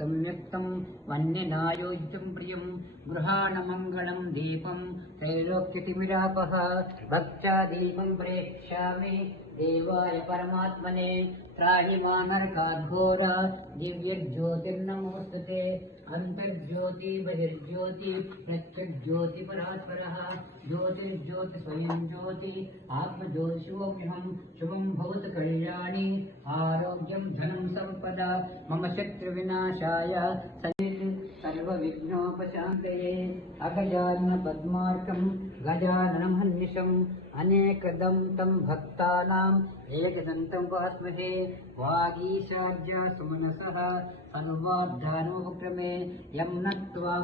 संयुक्तम् वन्यनायोज्यम् प्रियम् गृहाणमङ्गणम् दीपम् त्रैलोक्यतिमिरापः भक्त्या दीपम् प्रेक्ष्यामि देवाय परमात्मने प्राणिमानर्गाघोरा दिव्यज्योतिर्णमुत्सते अंतर्ज्योति बहिर्ज्योति प्रत्यज्योति परात्परः ज्योतिर्ज्योति स्वयं ज्योति आत्मज्योतिषुवम्यहं शुभम भवत कल्याणी आरोग्यम धनम संपदा मम शत्रुविनाशाय सर्वविघ्नोपशान्तये। अगजानपद्मार्थं गजाननम् हनिषम् अनेकदं तं भक्तानां एकदन्तं वा स्महे वागीशासुमनसः सन्वार्धा नोपक्रमे लं न त्वा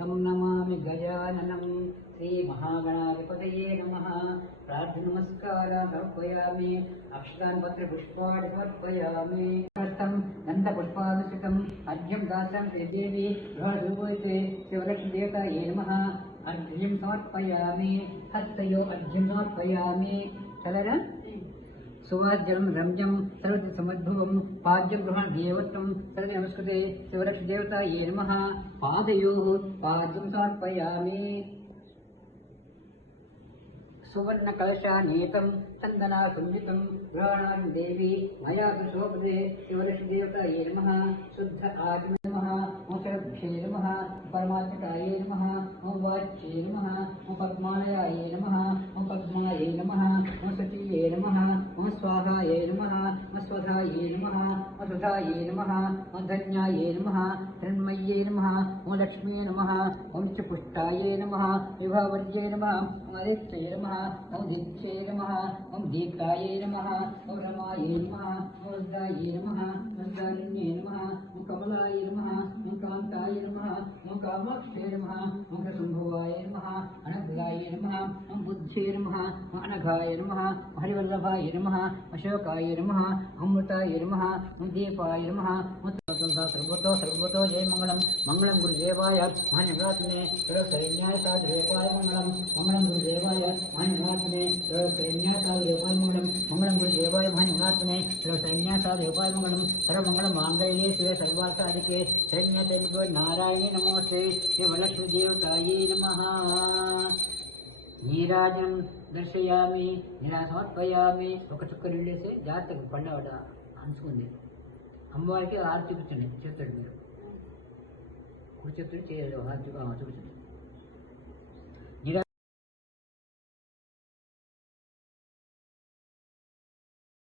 नमामि गजाननम् श्रीमहागणाधिपतये नमः। प्रार्थनमस्कारान् अर्पयामि अष्टान्मत्रपुष्पाणि अर्पयामि స్వాగతం దంతపుష్పాభిషికం అర్ఘ్యం దాస్యం దేవి గృహరూపోయితే ఏ నమ అర్ఘ్యం సమర్పయామి హస్తయో అర్ఘ్యం సమర్పయామి. చదరా సువాజ్యం రమ్యం సర్వతి సమద్భువం పాద్య గృహం దేవత్వం సర్వతి నమస్కృతే శివలక్ష్మి దేవత ఏ నమ పాదయో పాద్యం సమర్పయామి. सुवर्णकलशानीतं चन्दनासंयुतं पुराणां देवी मया तु शोभदे शिवरसिदेवतायै नमः शुद्ध आग् नमः मुशरभ्ये नमः परमात्मिकायै नमः मम वाच्ये नमः मम पद्मानयाय नमः मोपद्माय नमः मम सतीय नमः मम स्वाहाय नमः ये नमः मङ्गन्याय नमः तृण्मयै नमः वम लक्ष्मी नमः वं च पुष्टाय नमः विभावर्ये नमः वदित्ये नमः वृत्ये नमः ॐ दीप्तायै नमः वं रमाय नमः मम नमः तन्तान्ये नमः मम कमलाय नमः मम कान्ताय नमः मम कामाक्षे नमः मम कशम्भवाय नमः वासुदेवाय नम ओम बुद्धये नमः ओम हरिवल्लभाय नमः, अशोकाय नम, अमृताय नम दीपाय नमः सर्वतो सर्वतो, जय मङ्गलं। मङ्गलं गुरुदेवाय मान्यवात्मे सैन्यायताद्रेपाय मङ्गलं। मङ्गलं गुरुदेवाय मान्यवात्मे सैन्यायताद्रेपाय मङ्गलं। मङ्गलं गुरुदेवाय मान्यवात्मे सैन्यायताद्रेपाय मङ्गलं। सर्वमङ्गलं माङ्गल्ये शिवे सर्वासादिके सैन्यते नारायणे నీరాజం దర్శయామి నీరా సమర్పయామి ఒక చుక్క నిండేసి జాగ్రత్తగా పండవడ అంచుకుంది. అమ్మవారికి ఆరు చూపించండి చేస్తాడు మీరు. కుడి చేతుడు చేయాలి ఆరు చూపించండి.